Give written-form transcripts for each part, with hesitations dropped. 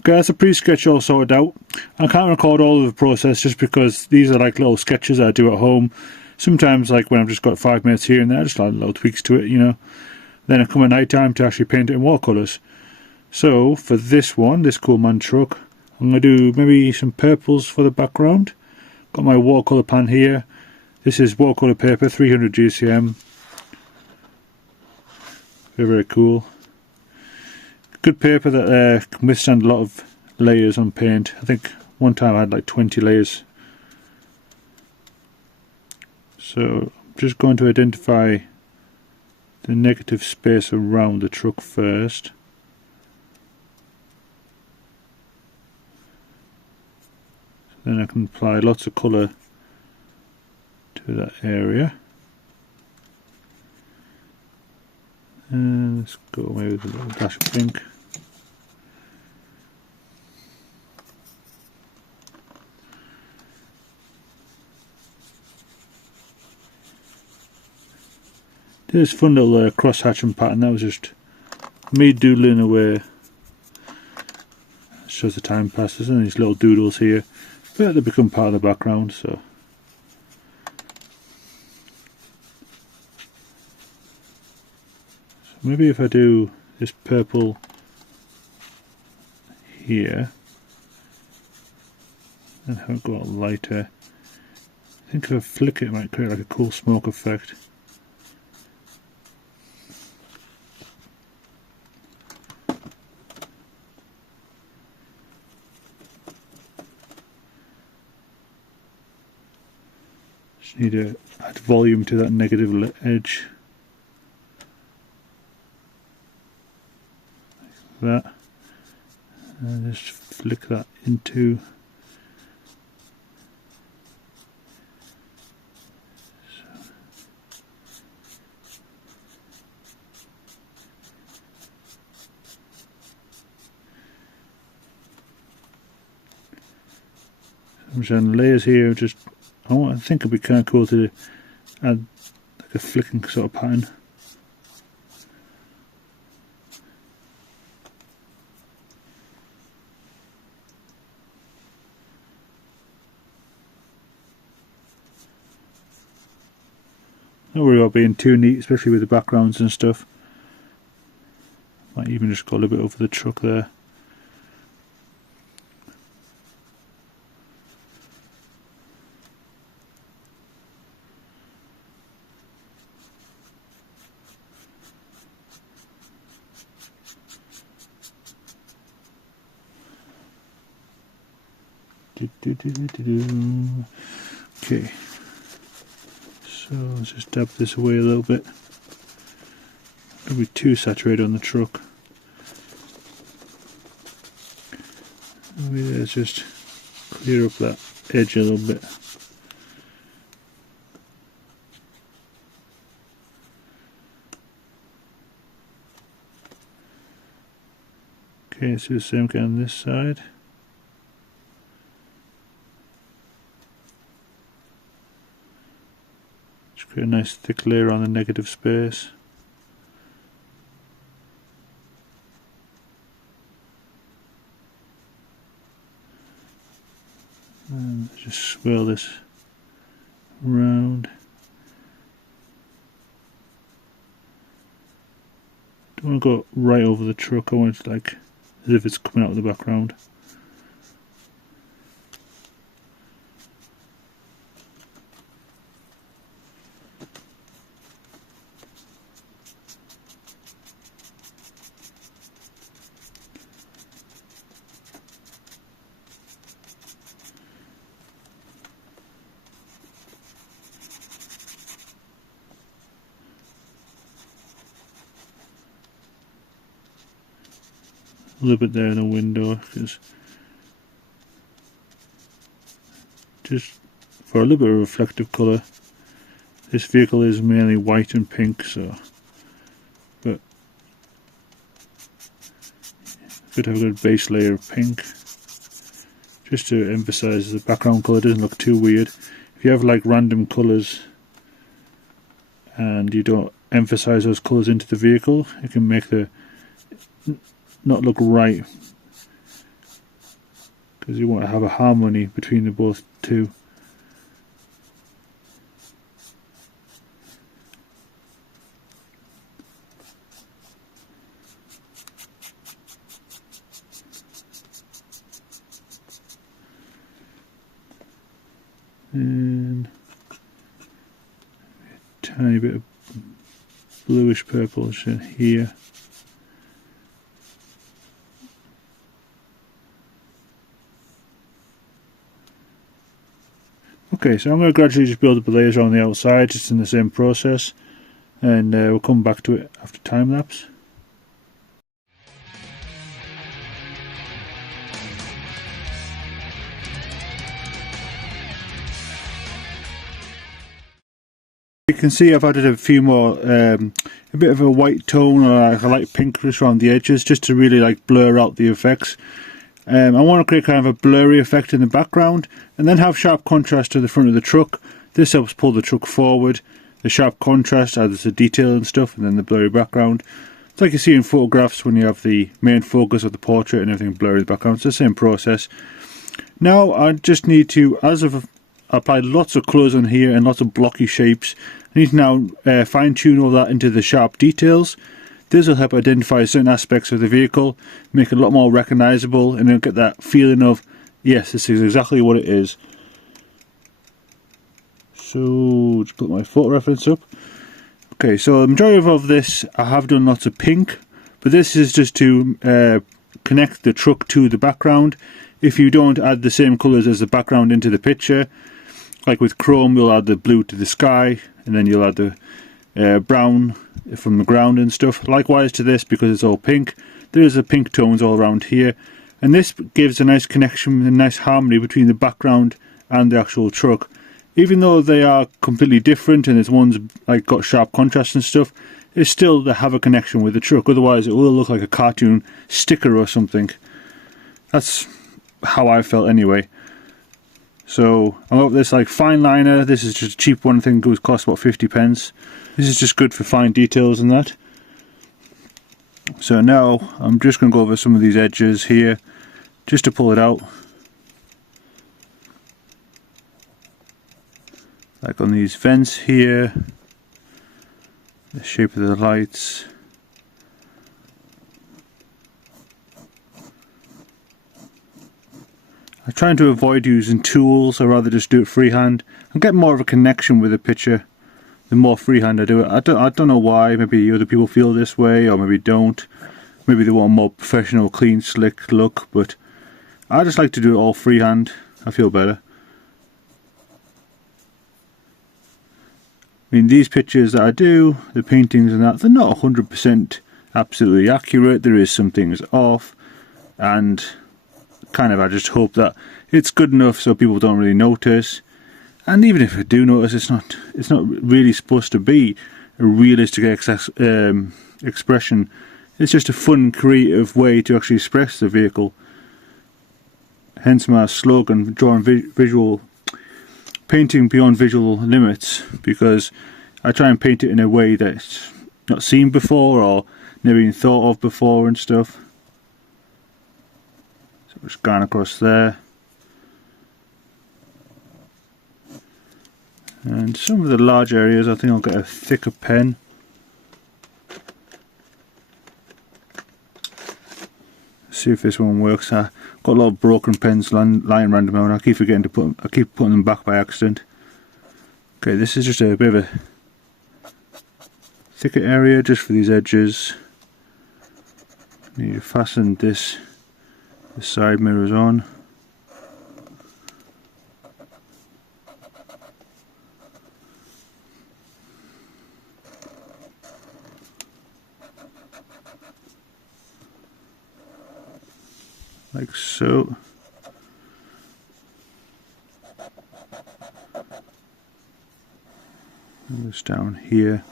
Okay, that's a pre-sketch all sorted out. I can't record all of the process just because these are like little sketches I do at home. Sometimes, like when I've just got 5 minutes here and there, I just add little tweaks to it, you know. Then I come at night time to actually paint it in watercolours. So for this one, this cool man truck, I'm going to do maybe some purples for the background. Got my watercolour pan here. This is watercolour paper, 300 GCM. Very, very cool. Good paper that can withstand a lot of layers on paint. I think one time I had like 20 layers. So I'm just going to identify the negative space around the truck first. So then I can apply lots of colour to that area. And let's go away with a little dash of pink. This fun little cross hatching pattern, that was just me doodling away. It shows the time passes, and these little doodles here, but they become part of the background. So maybe if I do this purple here and have it go out lighter, I think if I flick it might create like a cool smoke effect. Just need to add volume to that negative edge. Like that. And just flick that into. I'm showing layers here. Just I think it'd be kind of cool to add like a flicking sort of pattern. Don't worry about being too neat, especially with the backgrounds and stuff. Might even just go a little bit over the truck there. Okay, so let's just dab this away a little bit. Don't be too saturated on the truck. Maybe let's just clear up that edge a little bit. Okay, let's do the same again on this side. Create a nice thick layer on the negative space. And just swirl this round. Don't want to go right over the truck, I want it like as if it's coming out of the background. A little bit there in the window, because just for a little bit of reflective colour. This vehicle is mainly white and pink, so but could have a good base layer of pink just to emphasise the background colour doesn't look too weird. If you have like random colours and you don't emphasise those colours into the vehicle, it can make the not look right because you want to have a harmony between the both two. And a tiny bit of bluish purplish here. Okay, so I'm going to gradually just build up the layers around the outside, just in the same process, and we'll come back to it after time lapse. You can see I've added a few more, a bit of a white tone or like a light pinkish around the edges, just to really like blur out the effects. I want to create kind of a blurry effect in the background, and then have sharp contrast to the front of the truck. This helps pull the truck forward. The sharp contrast adds the detail and stuff, and then the blurry background. It's like you see in photographs when you have the main focus of the portrait and everything blurry in the background. It's the same process. Now I just need to, as I've applied lots of colours on here and lots of blocky shapes, I need to now fine tune all that into the sharp details. This will help identify certain aspects of the vehicle, make it a lot more recognisable, and then get that feeling of, yes, this is exactly what it is. So, just put my photo reference up. Okay, so the majority of this, I have done lots of pink, but this is just to connect the truck to the background. If you don't add the same colours as the background into the picture, like with chrome, you'll add the blue to the sky, and then you'll add the brown from the ground and stuff. Likewise to this, because it's all pink, there's a pink tones all around here, and this gives a nice connection, a nice harmony between the background and the actual truck. Even though they are completely different, and it's one's like got sharp contrast and stuff, it's still they have a connection with the truck. Otherwise, it will look like a cartoon sticker or something. That's how I felt anyway. So I got this like fine liner. This is just a cheap one. I think it cost about 50p. This is just good for fine details and that. So now I'm just going to go over some of these edges here, just to pull it out. Like on these vents here, the shape of the lights. I'm trying to avoid using tools. I'd rather just do it freehand. I'm getting more of a connection with the picture the more freehand I do it. I don't know why. Maybe other people feel this way, or maybe don't. Maybe they want a more professional, clean, slick look, but I just like to do it all freehand. I feel better. I mean, these pictures that I do, the paintings and that, they're not 100% absolutely accurate. There is some things off, and kind of I just hope that it's good enough so people don't really notice. And even if I do notice, it's not really supposed to be a realistic expression. It's just a fun, creative way to actually express the vehicle. Hence my slogan, drawing visual, painting beyond visual limits, because I try and paint it in a way that's not seen before or never even thought of before and stuff. So just going across there. And some of the large areas, I think I'll get a thicker pen. See if this one works. I've got a lot of broken pens lying random around. I keep forgetting to put them. I keep putting them back by accident. Okay, this is just a bit of a thicker area just for these edges. Need to fasten the side mirrors on. Like so. And this down here.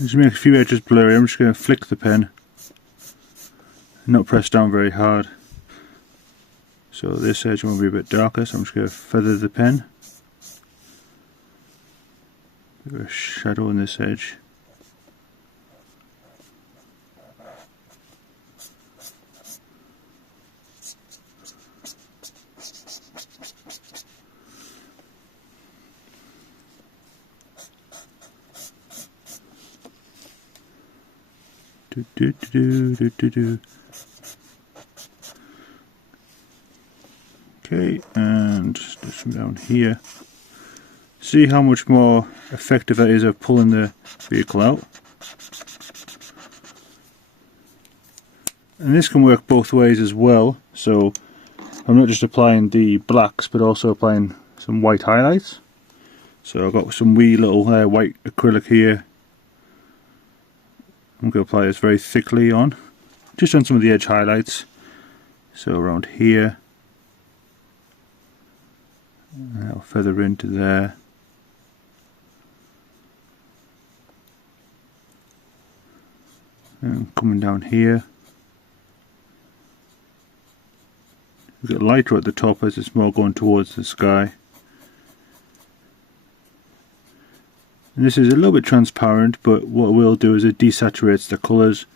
Just make a few edges blurry. I'm just going to flick the pen. Not press down very hard. So this edge will be a bit darker, so I'm just going to feather the pen. Bit of a shadow on this edge. Okay, and just from down here. See how much more effective that is of pulling the vehicle out. And this can work both ways as well, so I'm not just applying the blacks but also applying some white highlights. So I've got some wee little white acrylic here. I'm going to apply this very thickly on, just on some of the edge highlights. So around here, and I'll feather into there. And coming down here, we get lighter at the top as it's more going towards the sky. And this is a little bit transparent, but what it will do is it desaturates the colours,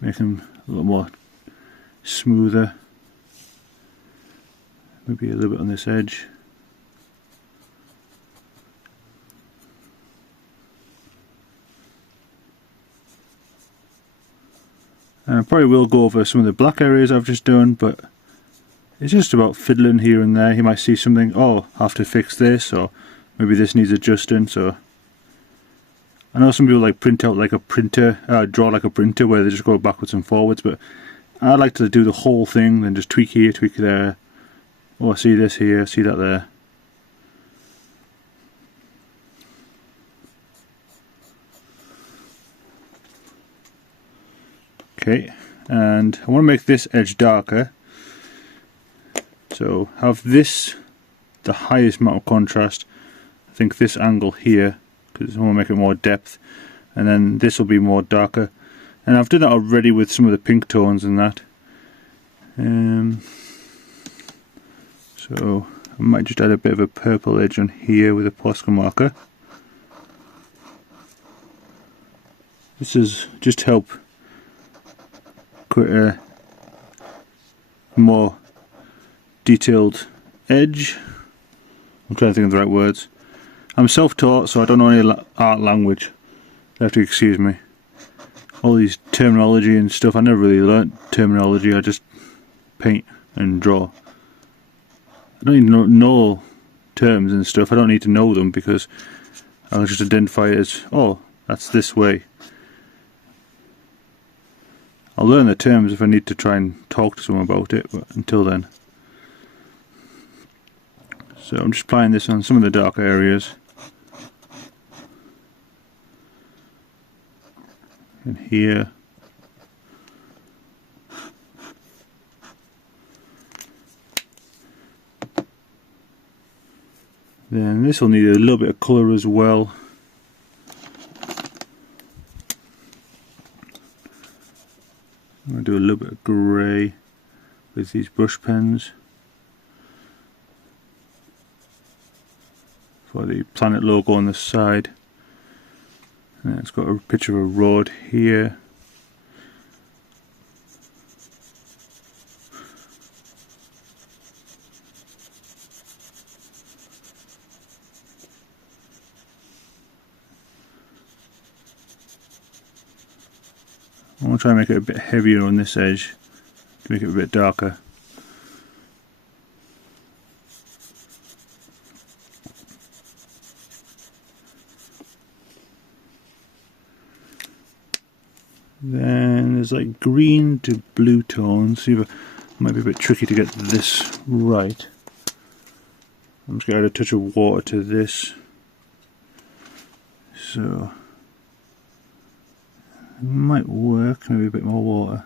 make them a little more smoother. Maybe a little bit on this edge. And I probably will go over some of the black areas I've just done, but it's just about fiddling here and there. You might see something, oh, I have to fix this, or maybe this needs adjusting. So I know some people like print out like a printer, draw like a printer where they just go backwards and forwards, but I like to do the whole thing, then just tweak here, tweak there. Oh, I see this here, see that there. Okay, and I want to make this edge darker. So have this the highest amount of contrast. I think this angle here, because I want to make it more depth, and then this will be more darker. And I've done that already with some of the pink tones and that. So I might just add a bit of a purple edge on here with a Posca marker. This is just to help create a more detailed edge. I'm trying to think of the right words. I'm self-taught, so I don't know any art language. You have to excuse me. All these terminology and stuff, I never really learnt terminology, I just paint and draw. I don't even know terms and stuff, I don't need to know them because I'll just identify it as, oh, that's this way. I'll learn the terms if I need to try and talk to someone about it, but until then. So I'm just applying this on some of the darker areas. And here. Then this will need a little bit of colour as well. I'm going to do a little bit of grey with these brush pens for the planet logo on the side. And it's got a picture of a road here. I want to try and make it a bit heavier on this edge to make it a bit darker. Then there's like green to blue tones. See, it might be a bit tricky to get this right. I'm just going to add a touch of water to this. So it might work, maybe a bit more water.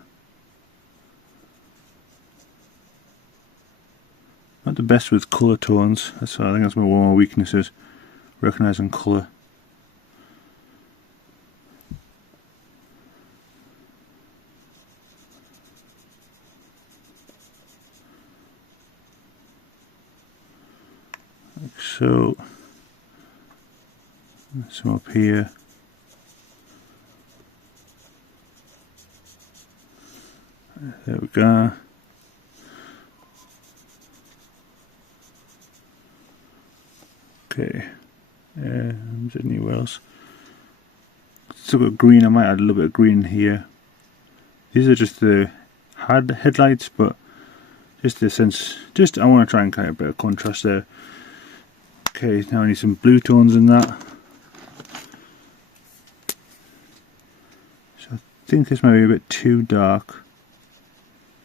Not the best with colour tones. I think that's one of my weaknesses, recognising colour. so. Some up here. There we go. Okay. Is there anywhere else? Still got green. I might add a little bit of green here. These are just the headlights, but just the sense. I want to try and create a bit of contrast there. Okay, now I need some blue tones in that. So I think this might be a bit too dark.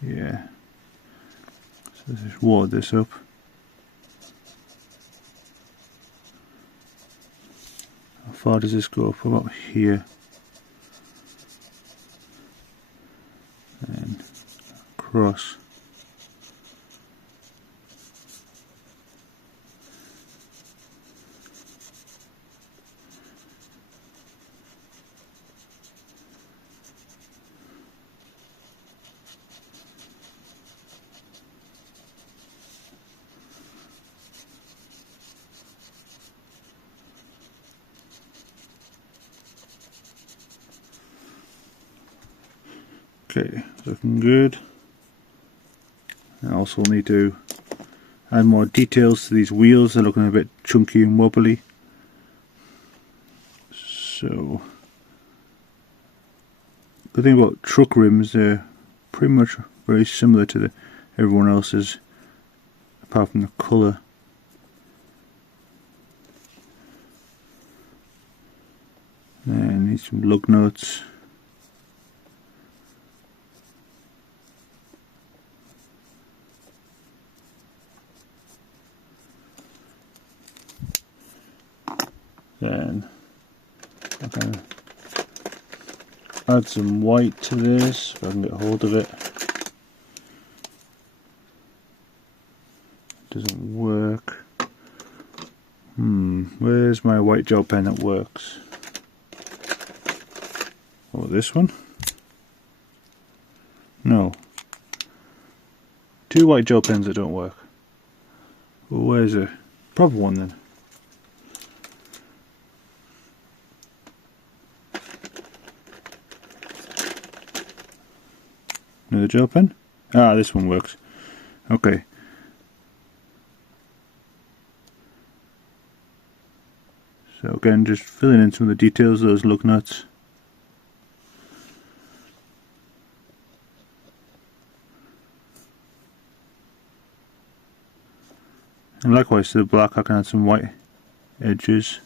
Yeah. So let's just water this up. How far does this go up? About here. And across. Okay, looking good. I also need to add more details to these wheels. They're looking a bit chunky and wobbly. So, the thing about truck rims, they're pretty much very similar to everyone else's, apart from the colour. And need some lug nuts. Then I'm going to add some white to this if I can get hold of it. Doesn't work. Where's my white gel pen that works? Oh, this one? No. 2 white gel pens that don't work. Well, where's a proper one then? Another gel pen? Ah, this one works. Okay. So again, just filling in some of the details of those lug nuts. And likewise to the black, I can add some white edges.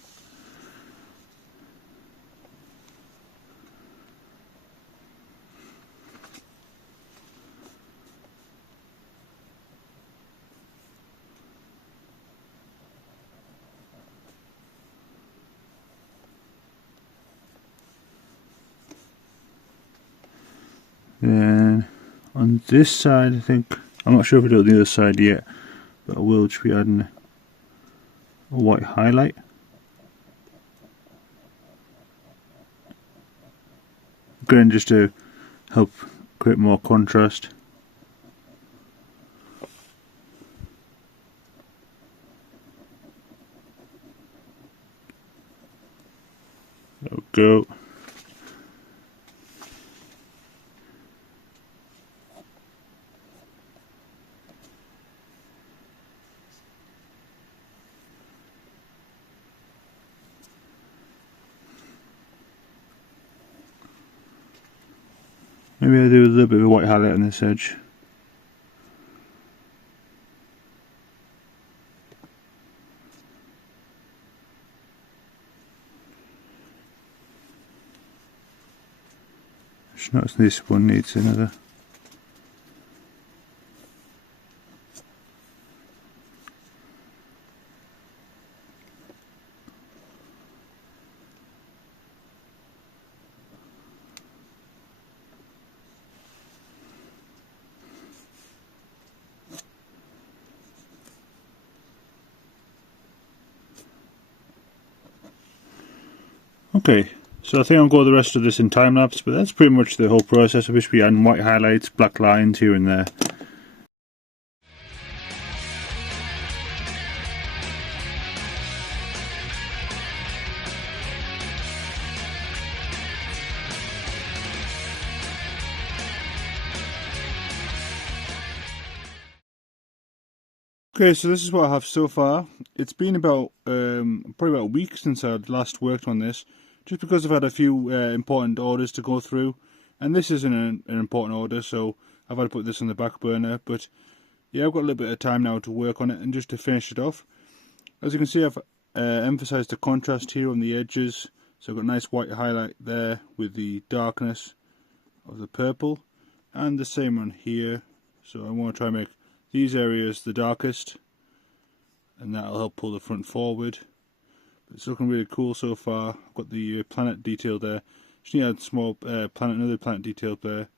Then on this side, I think, I'm not sure if I do it on the other side yet, but I will just be adding a white highlight. Again, just to help create more contrast. There we go. Maybe I'll do a little bit of a white highlight on this edge. Just notice this one needs another. Okay, so I think I'll go the rest of this in time lapse, but that's pretty much the whole process. I'll just be adding white highlights, black lines here and there. Okay, so this is what I have so far. It's been about probably about a week since I last worked on this, just because I've had a few important orders to go through, and this isn't an important order, so I've had to put this on the back burner. But yeah, I've got a little bit of time now to work on it and just to finish it off. As you can see, I've emphasised the contrast here on the edges, so I've got a nice white highlight there with the darkness of the purple, and the same on here. So I want to try and make these areas the darkest, and that'll help pull the front forward. But it's looking really cool so far. I've got the planet detail there. Just need to add small another planet detail there.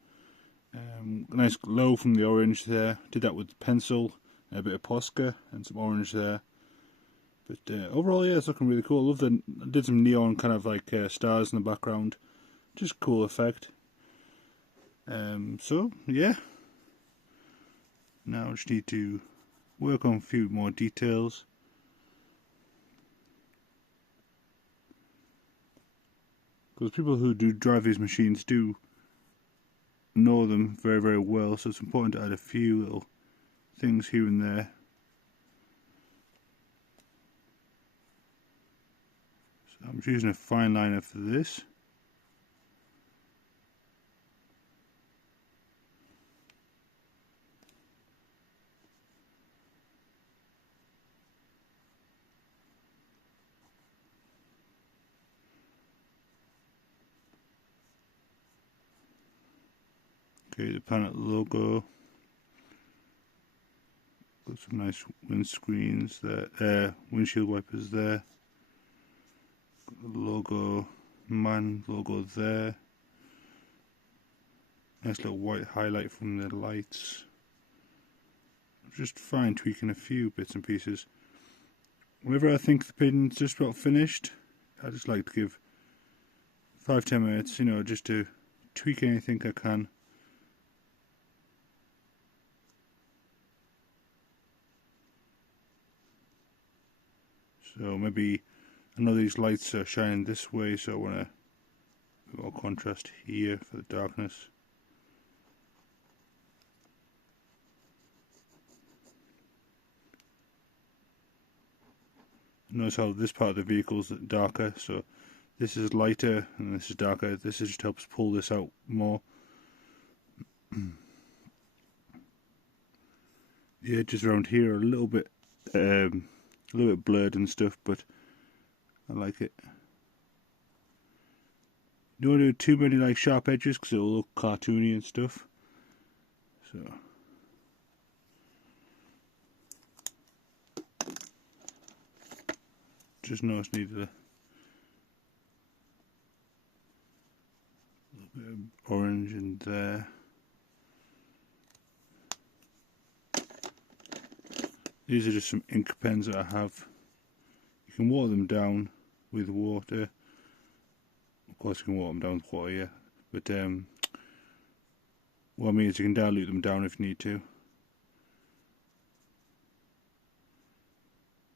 Nice glow from the orange there. Did that with pencil, a bit of Posca, and some orange there. But overall, yeah, it's looking really cool. I love the. I did some neon kind of like stars in the background. Just cool effect. So yeah. Now I just need to work on a few more details. Because people who do drive these machines do know them very, very well, so it's important to add a few little things here and there. So I'm just using a fine liner for this. Okay, the planet logo. Got some nice windscreens there, windshield wipers there. Got the logo, man logo there. Nice little white highlight from the lights. Just fine tweaking a few bits and pieces. Whenever I think the painting's just about finished, I just like to give 5-10 minutes, you know, just to tweak anything I can. So maybe I know these lights are shining this way, so I want to put more contrast here for the darkness. Notice how this part of the vehicle is darker, so this is lighter and this is darker. This just helps pull this out more. The edges around here are a little bit blurred and stuff, but I like it. You don't want to do too many like sharp edges because it'll look cartoony and stuff. So just notice needed a little bit of orange in there. These are just some ink pens that I have. You can water them down with water. Of course you can water them down with water, yeah. But what I mean is you can dilute them down if you need to.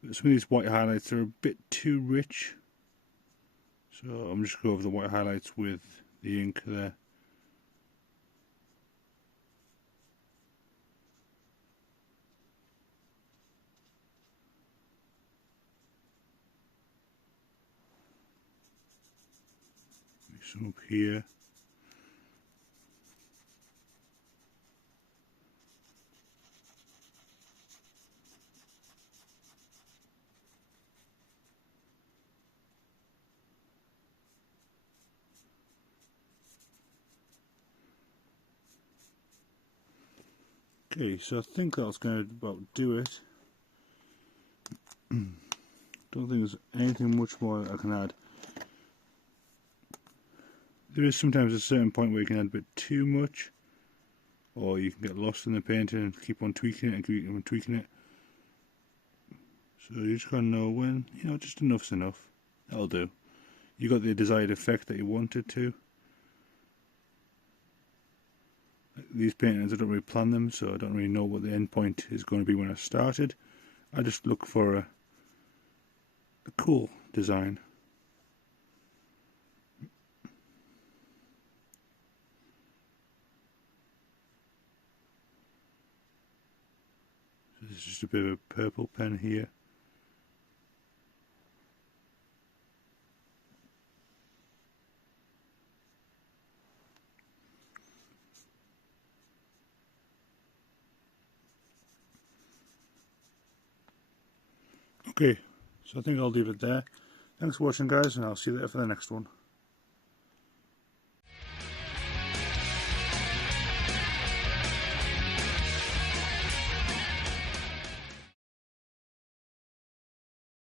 But some of these white highlights are a bit too rich. So I'm just going to go over the white highlights with the ink there. Some up here. Okay, so I think that's going to about do it. Don't think there's anything much more I can add. There is sometimes a certain point where you can add a bit too much, or you can get lost in the painting and keep on tweaking it and keep on tweaking it. So you just gotta know when, you know, just enough's enough. That'll do. You got the desired effect that you wanted to. These paintings, I don't really plan them, so I don't really know what the end point is going to be when I started. I just look for a cool design. This It's just a bit of a purple pen here. Okay, so I think I'll leave it there. Thanks for watching, guys, and I'll see you later for the next one.